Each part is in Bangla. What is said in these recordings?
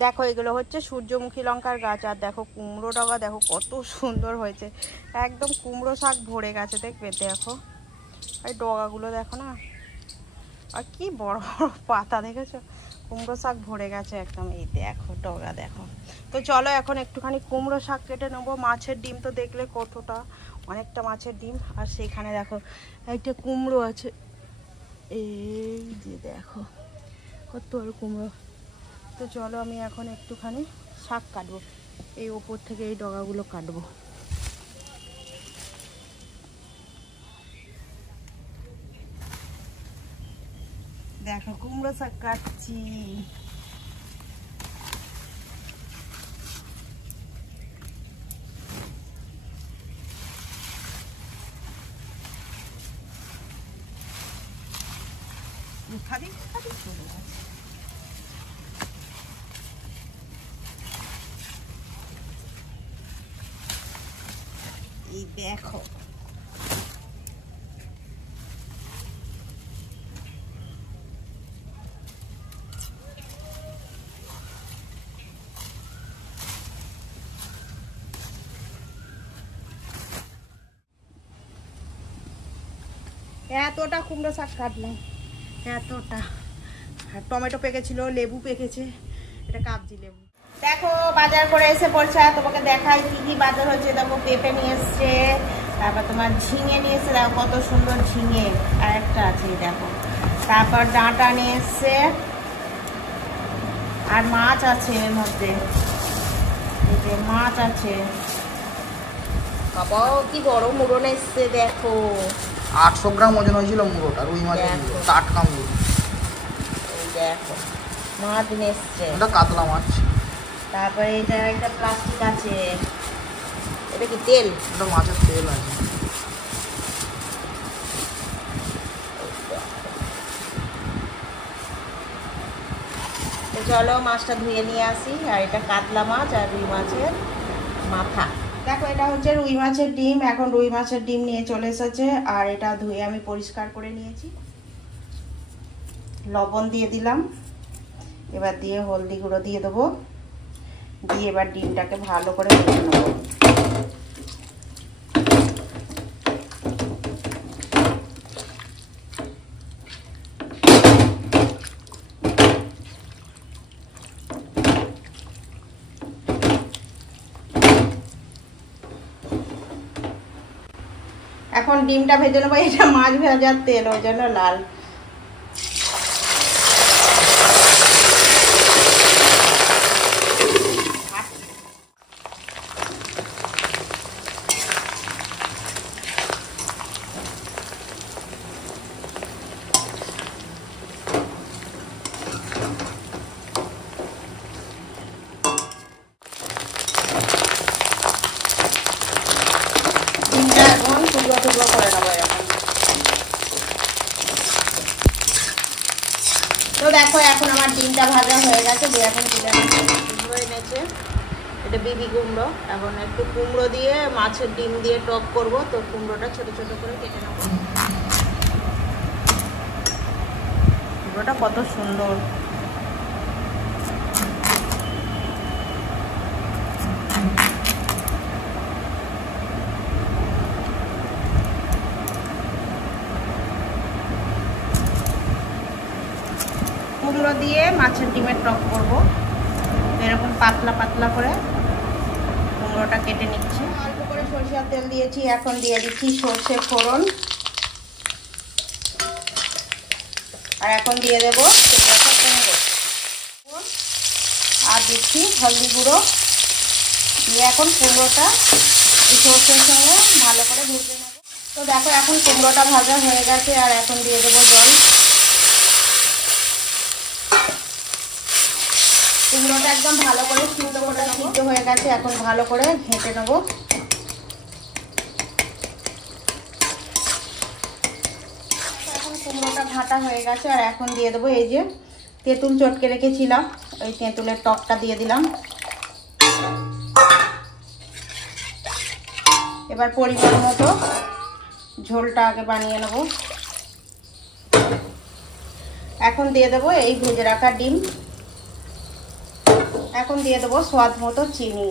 দেখো এগুলো হচ্ছে সূর্যমুখী লঙ্কার গাছ। আর দেখো কুমড়ো ডগা দেখো কত সুন্দর হয়েছে, একদম কুমড়ো শাক ভরে গেছে। দেখবে দেখো এই ডগাগুলো দেখো না, আর কি বড় বড় পাতা, দেখেছো? কুমড়ো শাক ভরে গেছে একদম। এই দেখো ডগা দেখো। তো চলো এখন একটুখানি কুমড়ো শাক কেটে নেবো। মাছের ডিম তো দেখলে কতটা, অনেকটা মাছের ডিম। আর সেখানে দেখো একটা কুমড়ো আছে, এই যে দেখো কত বড় কুমড়ো। তো চলো আমি এখন একটুখানি শাক কাটবো, এই ওপর থেকে এই ডগাগুলো কাটবো। দেখো কুমড়ো শাক কাটছি। এই দেখো এতটা কুমড়ো শাক কাটলাম, এতটা। আর টমেটো পেকেছিল, লেবু পেকেছে, এটা কাগজি লেবু। দেখো বাজার করে এসে পড়ছে, তোমাকে দেখাই কি কি বাজার হচ্ছে। দেখো পেঁপে নিয়ে এসছে, তারপর তোমার ঝিঙে নিয়ে এসছে, দেখো কত সুন্দর ঝিঙে, আর একটা আছে দেখো। তারপর ডাঁটা নিয়ে এসছে, আর মাছ আছে এর মধ্যে, এই যে মাছ আছে। বাবা কি বড় মুড়ন এসছে দেখো, 800 গ্রাম ওজন হয়েছিল মুড়োটা, রুই মাছ, টাটকা মুড়ো। এই দেখো মাছ নিয়ে এসছে, এটা কাতলা মাছ। তারপরে এটা একটা প্লাস্টিক আছে, এটা কি তেল? এটা মাছের তেল আছে। তো চলো মাছটা ধুয়ে নিয়ে আসি। আর এটা কাতলা মাছ আর রুই মাছের মাথা। দেখো এটা হচ্ছে রুই মাছের ডিম। এখন রুই মাছের ডিম নিয়ে চলে এসেছে, আর এটা ধুয়ে আমি পরিষ্কার করে নিয়েছি। লবণ দিয়ে দিলাম, এবার দিয়ে হলদি গুঁড়ো দিয়ে দেবো, দিয়ে এবার ডিমটাকে ভালো করে ভেজে নেবো। এখন ডিমটা ভেজে নেবো, এটা মাছ ভাজার তেল, ওই জন্য লাল। ডিমটা এখন টুকরো টুকরো করে নেবো এরকম। তো দেখো এখন আমার ডিমটা ভাজা হয়ে গেছে, দিয়ে এখন কুমড়ো এনেছে, এটা বিবি কুমড়ো। এখন একটু কুমড়ো দিয়ে মাছের ডিম দিয়ে টক করব। তো কুমড়োটা ছোট ছোট করে কেটে নেব। কুমড়োটা কত সুন্দর, কুমড়ো দিয়ে মাছের ডিমের টক করব। এরকম পাতলা পাতলা করে কুমড়োটা কেটে নিচ্ছি। অল্প করে সরষের তেল দিয়েছি, এখন দিয়ে দিচ্ছি সরষে ফোড়ন। আর এখন দিয়ে দেবো কুমড়ো, আর দিচ্ছি হলদি গুঁড়ো, দিয়ে এখন কুমড়োটা এই সরষের সঙ্গে ভালো করে ভেজে নেব। তো দেখো এখন কুমড়োটা ভাজা হয়ে গেছে, আর এখন দিয়ে দেবো জল। কুমড়োটা একদম ভালো করে সিদ্ধ হয়ে গেছে, এখন ভালো করে ঘেঁটে নেব। এখন কুমড়োটা ঘাঁটা হয়ে গেছে, আর এখন দিয়ে দেবো এই যে তেঁতুল চটকে রেখেছিলাম, ওই তেঁতুলের টকটা দিয়ে দিলাম। এবার পরিমাণ মতো ঝোলটা আগে বানিয়ে নেব। এখন দিয়ে দেবো এই ভেজে রাখা ডিম। এখন দিয়ে দেবো স্বাদ মতো চিনি,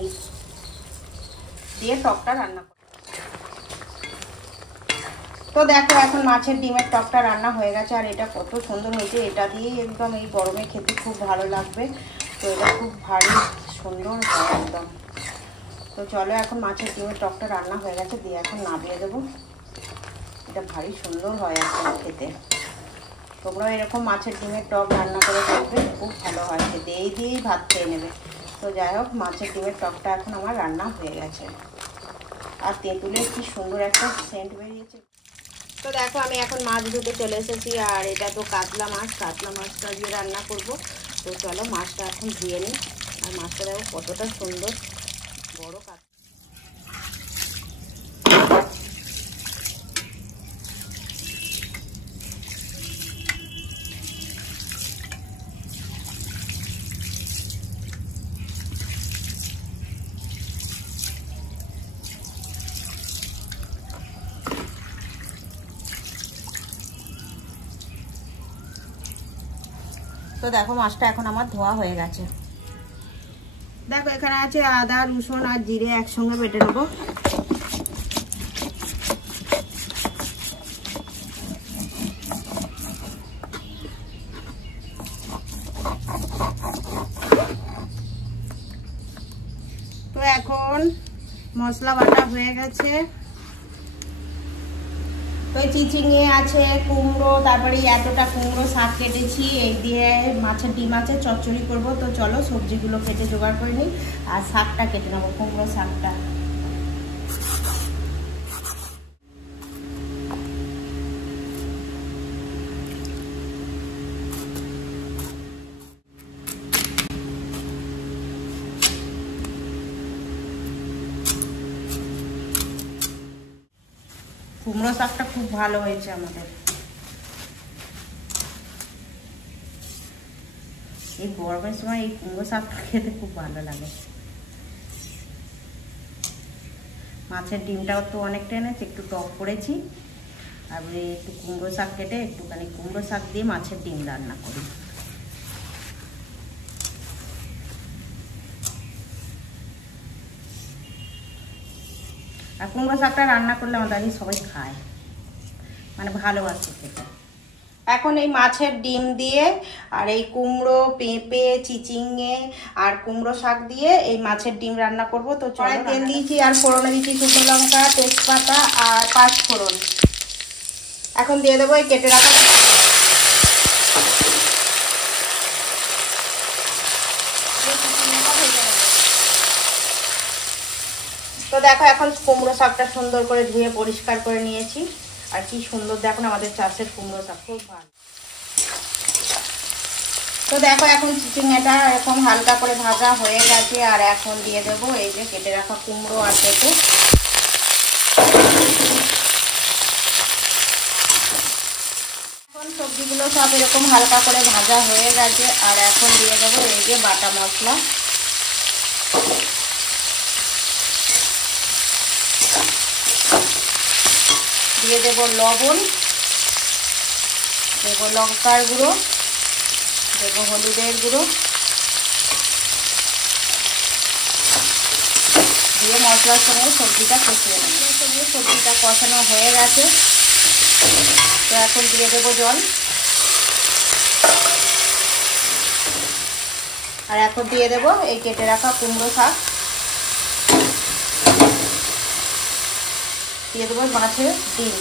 দিয়ে টকটা রান্না করব। তো দেখো এখন মাছের ডিমের টকটা রান্না হয়ে গেছে, আর এটা কত সুন্দর হয়েছে। এটা দিয়েই একদম এই গরমে খেতে খুব ভালো লাগবে। তো এটা খুব ভারী সুন্দর হয় একদম। তো চলো এখন মাছের ডিমের টকটা রান্না হয়ে গেছে, দিয়ে এখন নামিয়ে দেবো। এটা ভারী সুন্দর হয় একদম খেতে। তোমরা এরকম মাছের ডিমের টক রান্না করে দেখবে, খুব ভালো হয় খেতে। এই দিয়েই ভাত খেয়ে নেবে। তো যাই হোক, মাছের ডিমের টকটা এখন আমার রান্না হয়ে গেছে। আর তেঁতুলের কি সুন্দর একটা সেন্ট বেরিয়েছে। তো দেখো আমি এখন মাছ ধুতে চলে এসেছি, আর এটা তো কাতলা মাছটা দিয়ে রান্না করব। তো চলো মাছটা এখন ধুয়ে নিই। আর মাছটা দেখো কতটা সুন্দর বড় কাতলা। তো দেখো মাছটা এখন আমার ধোয়া হয়ে গেছে। দেখো এখানে আছে আদা, রসুন আর জিরে একসঙ্গে বেটে নেবো। তো এখন মশলা বাটা হয়ে গেছে। তো চিচিঙে আছে, কুমড়ো, তারপরে এতটা কুমড়ো শাক কেটেছি, এই দিয়ে মাছের ডিম আছে, চচ্চড়ি করব। তো চলো সবজিগুলো কেটে জোগাড় করে নিই, আর শাকটা কেটে নেবো, কুমড়ো শাকটা। কুমড়ো শাকটা খুব ভালো হয়েছে আমাদের। এই গরমের সময় এই কুমড়ো শাকটা খেতে খুব ভালো লাগে। মাছের ডিমটাও তো অনেকটা এনেছে, একটু টক করেছি। আর একটু কুমড়ো শাক কেটে একটুখানি কুমড়ো শাক দিয়ে মাছের ডিম রান্না করি। আর কুমড়ো শাকটা রান্না করলে আমাদের সবাই খায়, মানে ভালোবাসে খেতে। এখন এই মাছের ডিম দিয়ে আর এই কুমড়ো, পেঁপে, চিচিঙে আর কুমড়ো শাক দিয়ে এই মাছের ডিম রান্না করব। তো চলো তেল দিয়েছি, আর ফোড়নে দিয়েছি শুকনো লঙ্কা, তেজপাতা আর 5 ফোড়ন। এখন দিয়ে দেবো এই কেটে রাখা। তো দেখো এখন কুমড়ো শাকটা সুন্দর করে ধুয়ে পরিষ্কার করে নিয়েছি, আর কি সুন্দর দেখো আমাদের চাষের কুমড়ো শাক, খুব ভালো। তো দেখো এখন চিচিঙেটা এরকম হালকা করে ভাজা হয়ে গেছে, আর এখন দিয়ে দেবো এই যে কেটে রাখা কুমড়ো আর পেঁপে। এখন সবজিগুলো সব এরকম হালকা করে ভাজা হয়ে গেছে, আর এখন দিয়ে দেবো এই যে বাটা মশলা। দিয়ে দেবো লবণ, দেবো লঙ্কার গুঁড়ো, দেবো হলুদের গুঁড়ো, দিয়ে মশলার সঙ্গে সবজিটা কষিয়ে নেবো। সবজিটা কষানো হয়ে গেছে, তো এখন দিয়ে দেবো জল। আর এখন দিয়ে দেবো এই কেটে রাখা কুমড়ো শাক, দিয়ে দেবো মাছের ডিম।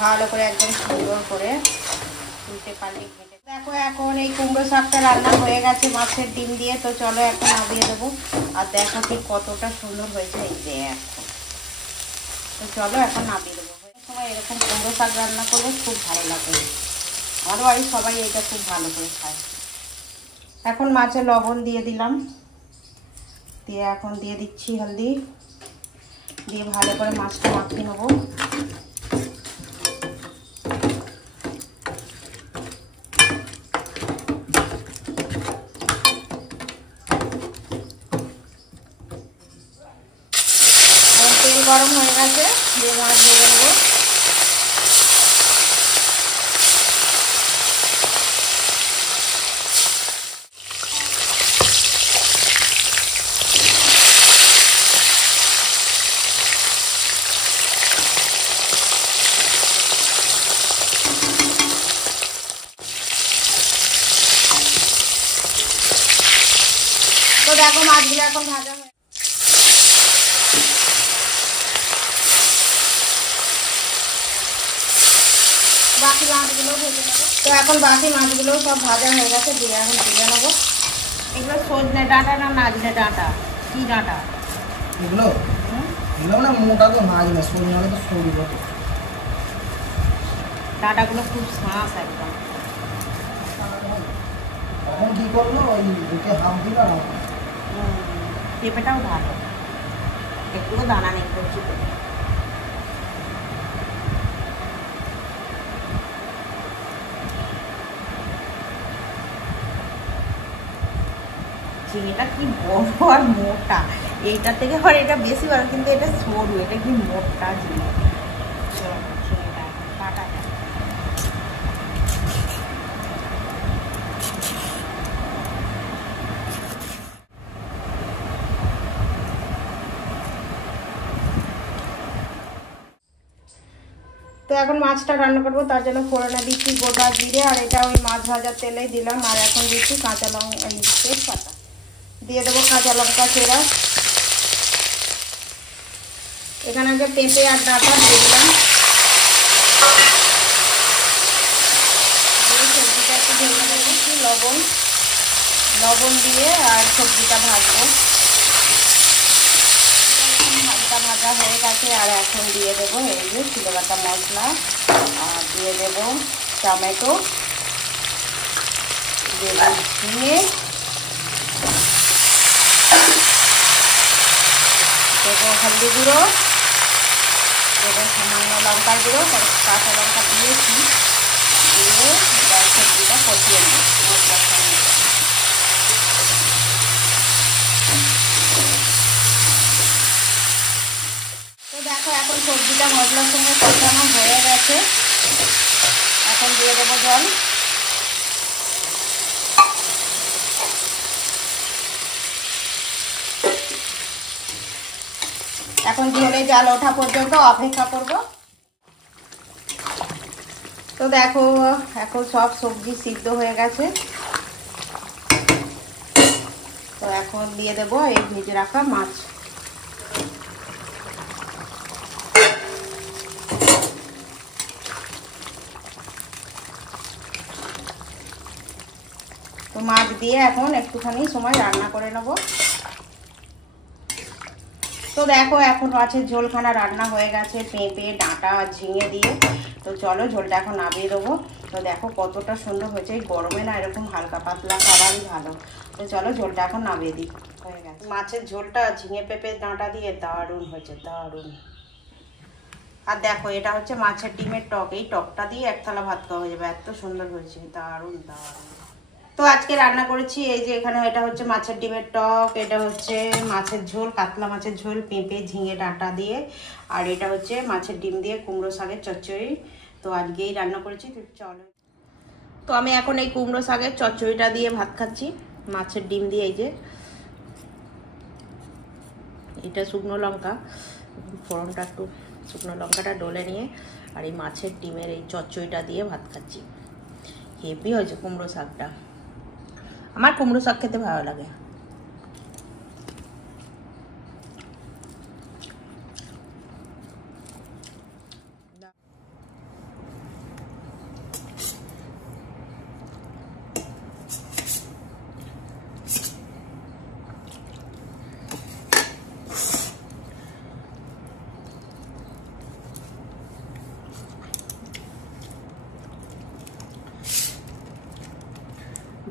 ভালো করে একদম সুন্দর করে উল্টে পাল্টে ঘেটে দেখো এখন এই কুমড়ো শাকটা রান্না হয়ে গেছে মাছের ডিম দিয়ে। তো চলো এখন নামিয়ে দেবো, আর দেখো ঠিক কতটা সুন্দর হয়েছে এই দেখো। তো চলো এখন নামিয়ে দেবো। সময় এরকম কুমড়ো শাক রান্না করলে খুব ভালো লাগে, আমাদের বাড়ির সবাই এটা খুব ভালো করে খায়। এখন মাছে লবণ দিয়ে দিলাম, দিয়ে এখন দিয়ে দিচ্ছি হলদি, দিয়ে ভালো করে মাছটা মাখিয়ে নেবো। তেল তেল গরম হয়ে গেছে, দিয়ে মাছ ভেজে নেবো। তো দেখো মাছগুলো এখন ভাজা হয়ে বাকি মাছগুলো ভেজে নেবো। তো এখন বাকি মাছগুলো সব ভাজা হয়ে গেছে, দিয়ে এখন তুলে নেবো। এগুলো সজনে ডাঁটা না নাজনে ডাঁটা? কি ডাঁটা এগুলো? এগুলো না মোটা তো নাজনে, সজনে তো সরু বটে। ডাঁটাগুলো খুব শাঁস একদম। এখন কি করলো, ওই ওকে হাফ দিল আর পেঁপেটাও ভালো, একটুও দানা নেই করছি। চিংড়িটা কি বড় আর মোটা, এইটা থেকে আর এটা বেশি বড়, কিন্তু এটা সরু, এটা কি মোটা চিংড়ি। চিংড়িটা কাটা যায়। তো এখন মাছটা রান্না করবো, তার জন্য ফোড়নে দিচ্ছি গোটা জিরে, আর এটা ওই মাছ ভাজার তেলেই দিলাম। আর এখন দিচ্ছি কাঁচা লঙ্কা, এই তেজপাতা দিয়ে দেবো, কাঁচা লঙ্কা চেরা। এখানে আগে পেঁপে আর ডাঁটা দিয়ে দিলাম, দিয়ে সবজিটা একটু ভেজে দিচ্ছি, লবণ দিয়ে আর সবজিটা ভাজবো। হালকা ভাজা হয়ে গেছে, আর এখন দিয়ে দেবো এই যে চিড়ে বাটা মশলা, আর দিয়ে দেবো টমেটো, দেবো ঝিঙে, দেবো হলদি গুঁড়ো, দেবো সামান্য লঙ্কার গুঁড়ো, কাঁচা লঙ্কা দিয়েছি, দিয়ে সবজিটা কষিয়ে নেব মশলার সঙ্গে। তো দেখো এখন সবজিটা মশলার সঙ্গে কষানো হয়ে গেছে, এখন দিয়ে দেবো জল। এখন ঝোলে জাল ওঠা পর্যন্ত অপেক্ষা করব। তো দেখো এখন সব সবজি সিদ্ধ হয়ে গেছে, তো এখন দিয়ে দেবো এই ভেজে রাখা মাছ। তো মাছ দিয়ে এখন একটুখানি সময় রান্না করে নেব। তো দেখো এখন মাছের ঝোলখানা রান্না হয়ে গেছে পেঁপে ডাঁটা আর ঝিঙে দিয়ে। তো চলো ঝোলটা এখন নামিয়ে দেবো। তো দেখো কতটা সুন্দর হয়েছে, এই গরমে না এরকম হালকা পাতলা খাবারই ভালো। তো চলো ঝোলটা এখন নামিয়ে দিই। হয়ে গেছে মাছের ঝোলটা ঝিঙে পেঁপে ডাঁটা দিয়ে, দারুণ হয়েছে দারুণ। আর দেখো এটা হচ্ছে মাছের ডিমের টক, এই টকটা দিয়ে এক থালা ভাত খাওয়া হয়ে যাবে, এত সুন্দর হয়েছে, দারুণ দারুণ। তো আজকে রান্না করেছি এই যে এখানে, এটা হচ্ছে মাছের ডিমের টক, এটা হচ্ছে মাছের ঝোল, কাতলা মাছের ঝোল পেঁপে ঝিঙে ডাঁটা দিয়ে, আর এটা হচ্ছে মাছের ডিম দিয়ে কুমড়ো শাকের চচ্চড়ি। তো আজকেই রান্না করেছি। তো চলো, তো আমি এখন এই কুমড়ো শাকের চচ্চড়িটা দিয়ে ভাত খাচ্ছি, মাছের ডিম দিয়ে। এই যে এটা শুকনো লঙ্কা, ফোড়নটা একটু শুকনো লঙ্কাটা ডলে নিয়ে, আর এই মাছের ডিমের এই চচ্চড়িটা দিয়ে ভাত খাচ্ছি। হেভি হয়েছে কুমড়ো শাকটা, আমার কুমড়ো শাক খেতে ভালো লাগে।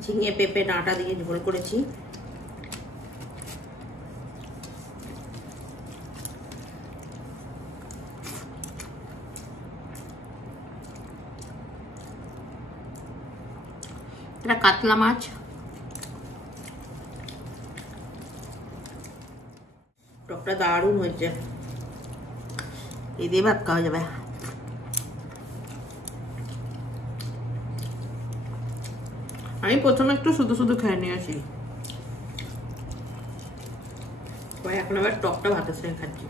ঝিঙে পেঁপে ডাঁটা দিয়ে ঝোল করেছি। এটা কাতলা মাছ, টকটা দারুণ হয়েছে। এই দিয়ে ভাত খাওয়া যাবে। আমি প্রথমে একটু শুধু শুধু খেয়ে নিয়েছি, এখন আবার টকটা ভাতের সঙ্গে খাচ্ছি।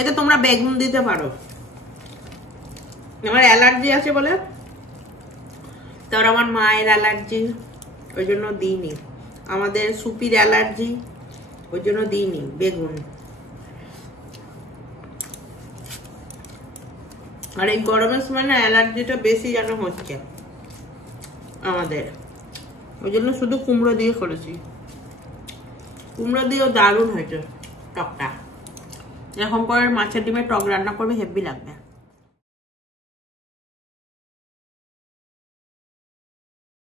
এতে তোমরা বেগুন দিতে পারো, আমার অ্যালার্জি আছে বলে, তার আমার মায়ের অ্যালার্জি ওই জন্য দিইনি, আমাদের সুপির অ্যালার্জি ওই জন্য দিইনি বেগুন। আর এই গরমের সময় না অ্যালার্জিটা বেশি যেন হচ্ছে আমাদের, ওই জন্য শুধু কুমড়ো দিয়ে করেছি। কুমড়ো দিয়েও দারুণ হয়েছে টকটা। এরকম করে মাছের ডিমের টক রান্না করবে, হেভি লাগবে।